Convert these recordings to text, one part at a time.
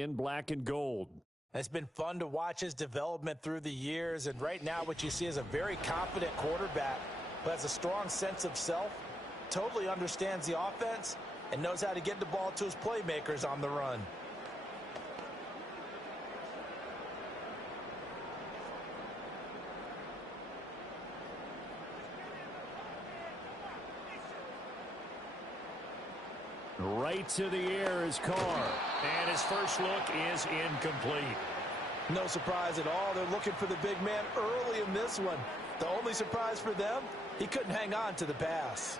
in black and gold. It's been fun to watch his development through the years, and right now what you see is a very confident quarterback who has a strong sense of self, totally understands the offense, and knows how to get the ball to his playmakers on the run. Right to the air is Carr. And his first look is incomplete. No surprise at all. They're looking for the big man early in this one. The only surprise for them, he couldn't hang on to the pass.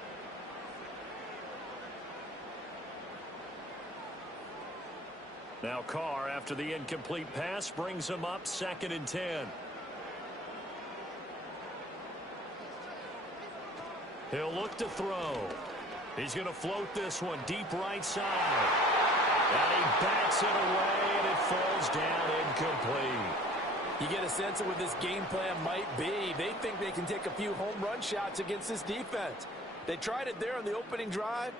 Now Carr, after the incomplete pass, brings him up 2nd and 10. He'll look to throw. He's going to float this one deep right side. And he bats it away, and it falls down incomplete. You get a sense of what this game plan might be. They think they can take a few home run shots against this defense. They tried it there on the opening drive,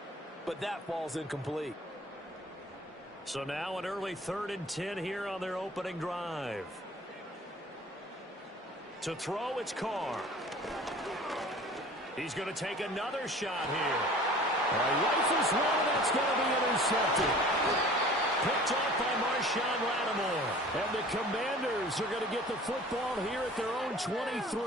but that falls incomplete. So now an early 3rd and 10 here on their opening drive. To throw, it's Carr. He's going to take another shot here. Rifles one, that's going to be intercepted. Picked off by Marshawn Lattimore. And the Commanders are going to get the football here at their own 23.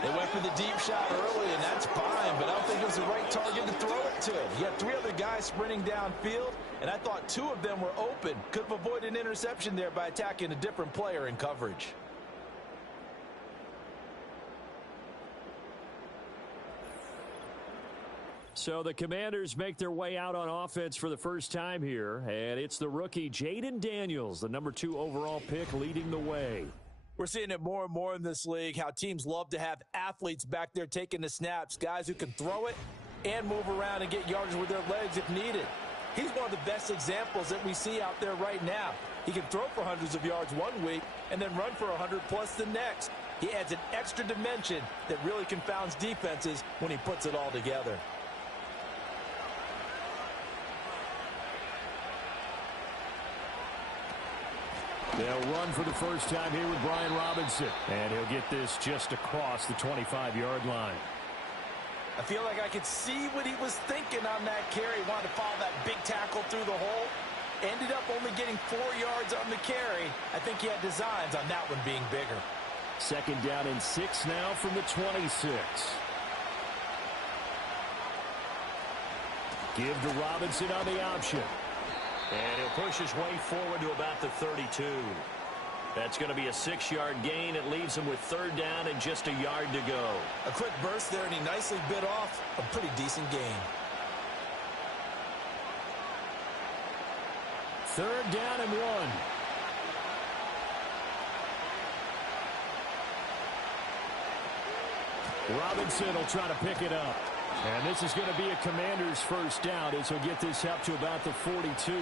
They went for the deep shot early, and that's fine, but I don't think it was the right target to throw it to. You had 3 other guys sprinting downfield, and I thought 2 of them were open. Could have avoided an interception there by attacking a different player in coverage. So the Commanders make their way out on offense for the first time here, and it's the rookie Jaden Daniels, the number 2 overall pick, leading the way. We're seeing it more and more in this league, how teams love to have athletes back there taking the snaps, guys who can throw it and move around and get yardage with their legs if needed. He's one of the best examples that we see out there right now. He can throw for hundreds of yards one week and then run for 100+ the next. He adds an extra dimension that really confounds defenses when he puts it all together. They'll run for the first time here with Brian Robinson. And he'll get this just across the 25-yard line. I feel like I could see what he was thinking on that carry. He wanted to follow that big tackle through the hole. Ended up only getting 4 yards on the carry. I think he had designs on that one being bigger. 2nd down and 6 now from the 26. Give to Robinson on the option. And he'll push his way forward to about the 32. That's going to be a 6-yard gain. It leaves him with 3rd down and just a yard to go. A quick burst there, and he nicely bit off a pretty decent gain. 3rd down and 1. Robinson will try to pick it up. And this is going to be a Commander's first down as he'll get this up to about the 42.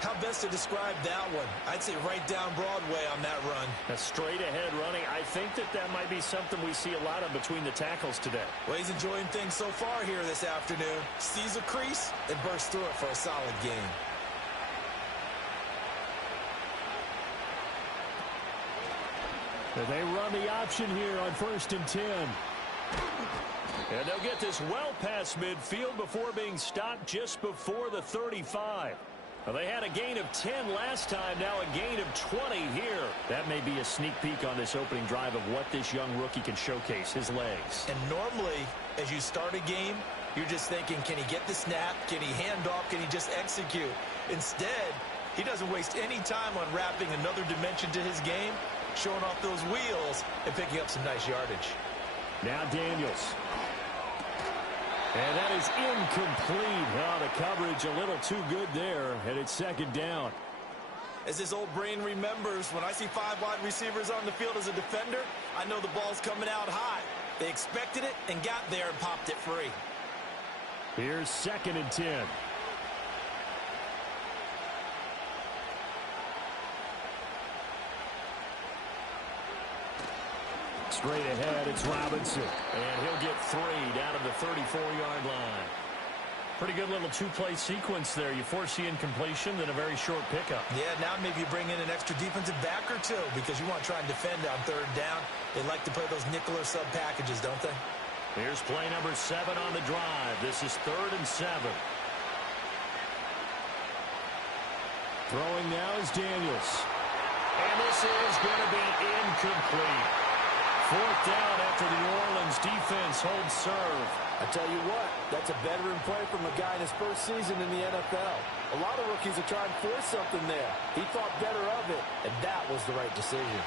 How best to describe that one? I'd say right down Broadway on that run. A straight-ahead running. I think that might be something we see a lot of between the tackles today. Well, he's enjoying things so far here this afternoon. Sees a crease and bursts through it for a solid gain. They run the option here on 1st and 10. And they'll get this well past midfield before being stopped just before the 35. Well, they had a gain of 10 last time, now a gain of 20 here. That may be a sneak peek on this opening drive of what this young rookie can showcase, his legs. And normally, as you start a game, you're just thinking, can he get the snap? Can he hand off? Can he just execute? Instead, he doesn't waste any time unwrapping another dimension to his game, showing off those wheels and picking up some nice yardage. Now Daniels. And that is incomplete. Oh, the coverage a little too good there, and it's 2nd down. As his old brain remembers, when I see 5 wide receivers on the field as a defender, I know the ball's coming out high. They expected it and got there and popped it free. Here's 2nd and 10. Straight ahead, it's Robinson. And he'll get 3 down to the 34-yard line. Pretty good little two-play sequence there. You force the incompletion, then a very short pickup. Yeah, now maybe you bring in an extra defensive back or two because you want to try and defend on third down. They like to play those nickel or sub packages, don't they? Here's play number 7 on the drive. This is 3rd and 7. Throwing now is Daniels. And this is going to be incomplete. 4th down after the New Orleans defense holds serve. I tell you what, that's a veteran play from a guy in his first season in the NFL. A lot of rookies are trying to force something there. He thought better of it, and that was the right decision.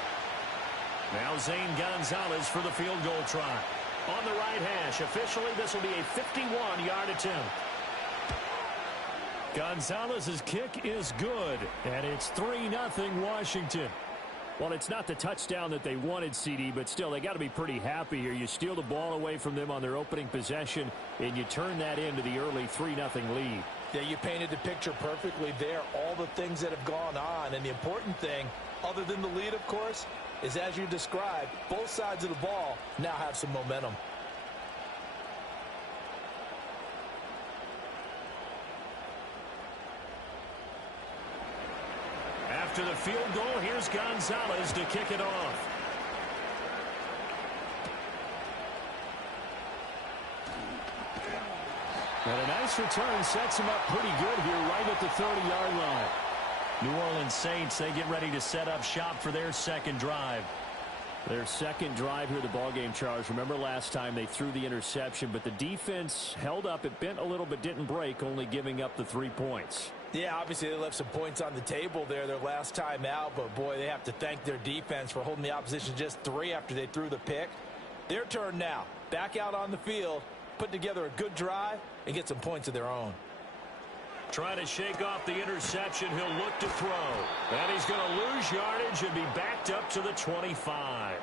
Now Zane Gonzalez for the field goal try. On the right hash, officially this will be a 51-yard attempt. Gonzalez's kick is good, and it's 3-0 Washington. Well, it's not the touchdown that they wanted, CD, but still, they got to be pretty happy here. You steal the ball away from them on their opening possession, and you turn that into the early 3-0 lead. Yeah, you painted the picture perfectly there, all the things that have gone on. And the important thing, other than the lead, of course, is as you described, both sides of the ball now have some momentum. After the field goal, here's Gonzalez to kick it off. And a nice return sets him up pretty good here right at the 30-yard line. New Orleans Saints, they get ready to set up shop for their second drive. Their second drive here, the ballgame, Charles. Remember last time they threw the interception, but the defense held up. It bent a little but didn't break, only giving up the 3 points. Yeah, obviously they left some points on the table there their last time out, but boy, they have to thank their defense for holding the opposition just 3 after they threw the pick. Their turn now. Back out on the field, put together a good drive, and get some points of their own. Trying to shake off the interception, he'll look to throw. And he's going to lose yardage and be backed up to the 25.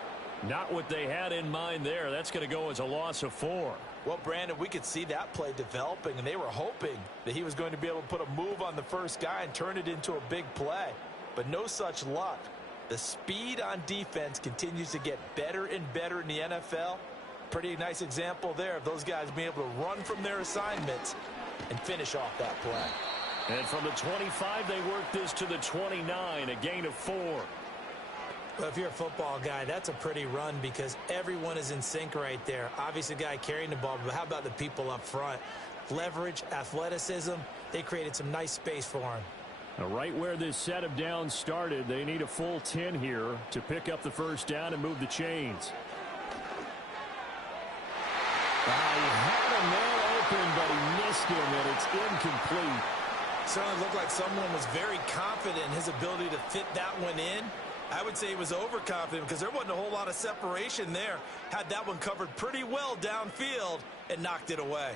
Not what they had in mind there. That's going to go as a loss of 4. Well, Brandon, we could see that play developing, and they were hoping that he was going to be able to put a move on the first guy and turn it into a big play. But no such luck. The speed on defense continues to get better and better in the NFL. Pretty nice example there of those guys being able to run from their assignments and finish off that play. And from the 25, they work this to the 29, a gain of 4. Well, if you're a football guy, that's a pretty run because everyone is in sync right there. Obviously, the guy carrying the ball, but how about the people up front? Leverage, athleticism, they created some nice space for him. Now, right where this set of downs started, they need a full 10 here to pick up the first down and move the chains. He had a man open, but he missed him, and it's incomplete. Certainly looked like someone was very confident in his ability to fit that one in. I would say he was overconfident because there wasn't a whole lot of separation there. Had that one covered pretty well downfield and knocked it away.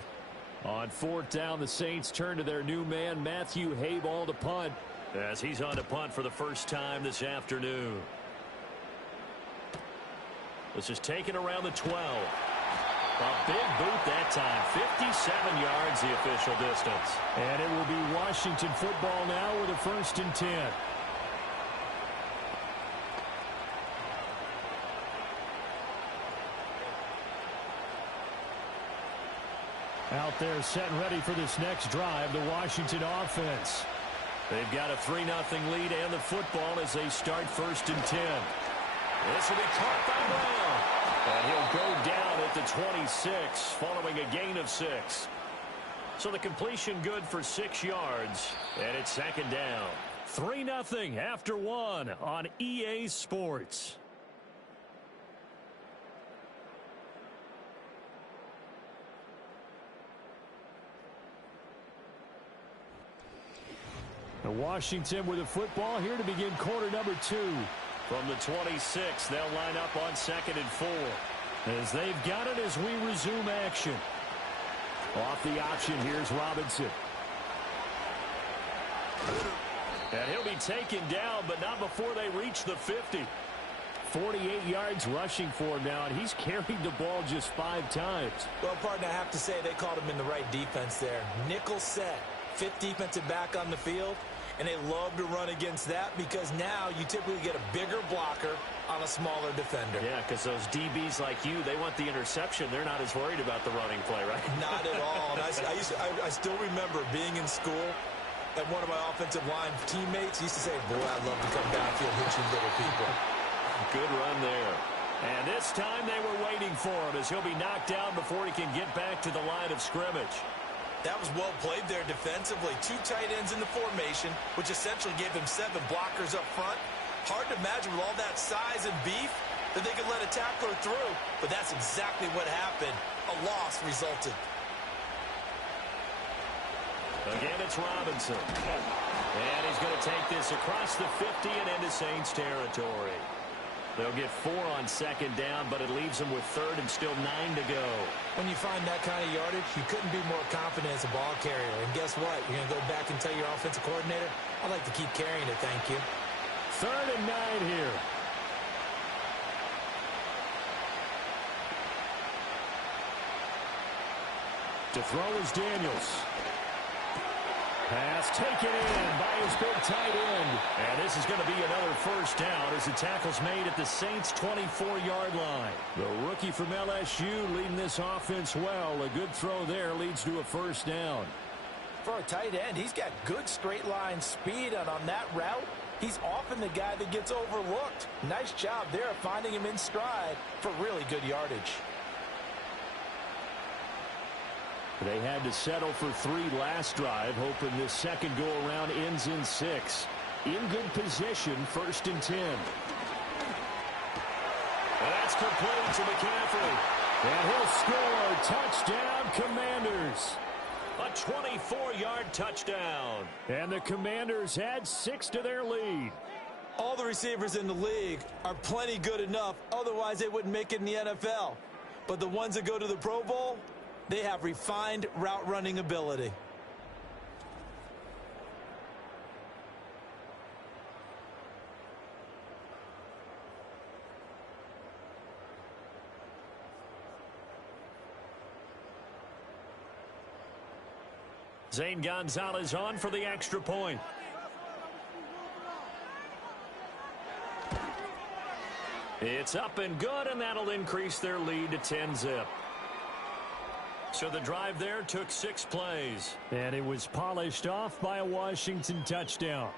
On 4th down, the Saints turn to their new man, Matthew Hayball, to punt, as he's on to punt for the first time this afternoon. This is taken around the 12. A big boot that time. 57 yards, the official distance. And it will be Washington football now with a 1st and 10. Out there set and ready for this next drive, the Washington offense. They've got a 3-0 lead and the football as they start 1st and 10. This will be caught by Brown. And he'll go down at the 26 following a gain of 6. So the completion good for 6 yards. And it's 2nd down. 3-0 after 1 on EA Sports. Washington with the football here to begin quarter number 2. From the 26, they'll line up on 2nd and 4. As they've got it as we resume action. Off the option, here's Robinson. And he'll be taken down, but not before they reach the 50. 48 yards rushing for him now, and he's carried the ball just 5 times. Well, partner, I have to say they called him in the right defense there. Nickel set, 5th defensive back on the field. And they love to run against that because now you typically get a bigger blocker on a smaller defender. Yeah, because those DBs like you, they want the interception. They're not as worried about the running play, right? Not at all. And I still remember being in school, and one of my offensive line teammates used to say, boy, I'd love to come downfield, hit you little people. Good run there. And this time they were waiting for him as he'll be knocked down before he can get back to the line of scrimmage. That was well played there defensively. 2 tight ends in the formation, which essentially gave them 7 blockers up front. Hard to imagine with all that size and beef that they could let a tackler through, but that's exactly what happened. A loss resulted. Again, it's Robinson. And he's going to take this across the 50 and into Saints territory. They'll get 4 on second down, but it leaves them with third and still 9 to go. When you find that kind of yardage, you couldn't be more confident as a ball carrier. And guess what? You're going to go back and tell your offensive coordinator, I'd like to keep carrying it, thank you. 3rd and 9 here. To throw is Daniels. Pass taken in by his big tight end. And this is going to be another first down as the tackle's made at the Saints' 24-yard line. The rookie from LSU leading this offense well. A good throw there leads to a first down. For a tight end, he's got good straight line speed, and on that route, he's often the guy that gets overlooked. Nice job there of finding him in stride for really good yardage. They had to settle for 3 last drive, hoping this second go-around ends in 6. In good position, 1st and 10. That's complete to McCaffrey. And he'll score. Touchdown, Commanders. A 24-yard touchdown. And the Commanders add 6 to their lead. All the receivers in the league are plenty good enough, otherwise they wouldn't make it in the NFL. But the ones that go to the Pro Bowl, they have refined route running ability. Zane Gonzalez on for the extra point. It's up and good, and that'll increase their lead to 10-zip. So the drive there took 6 plays. And it was polished off by a Washington touchdown.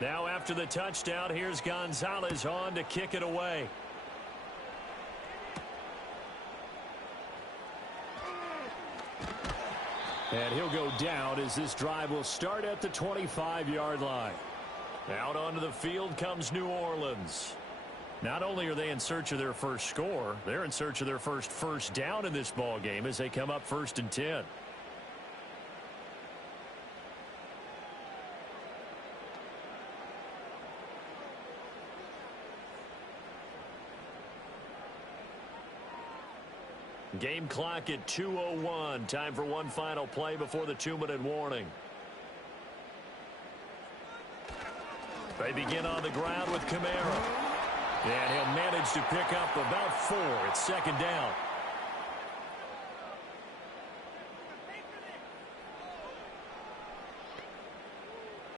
Now after the touchdown, here's Gonzalez on to kick it away. And he'll go down as this drive will start at the 25-yard line. Out onto the field comes New Orleans. Not only are they in search of their first score, they're in search of their first down in this ball game as they come up 1st and 10. Game clock at 2:01. Time for one final play before the 2-minute warning. They begin on the ground with Kamara. And he'll manage to pick up about 4. It's 2nd down.